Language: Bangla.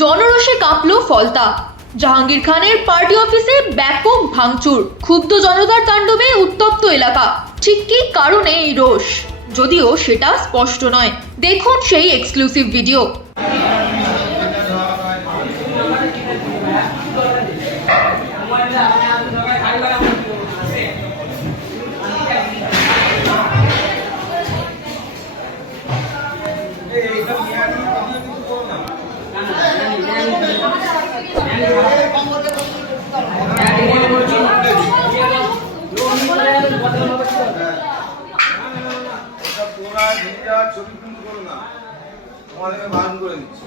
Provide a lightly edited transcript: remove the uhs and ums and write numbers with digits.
জনরোষে কাঁপল ফলতা। জাহাঙ্গীর খানের পার্টি অফিসে ব্যাপক ভাঙচুর, ক্ষুব্ধ জনতার তাণ্ডবে উত্তপ্ত এলাকা। ঠিক কী কারণে এই রোষ, যদিও সেটা স্পষ্ট নয়। দেখুন সেই এক্সক্লুসিভ ভিডিও। ছবি প্রিন্ট করো না, তোমাদেরকে বারণ করে দিচ্ছি।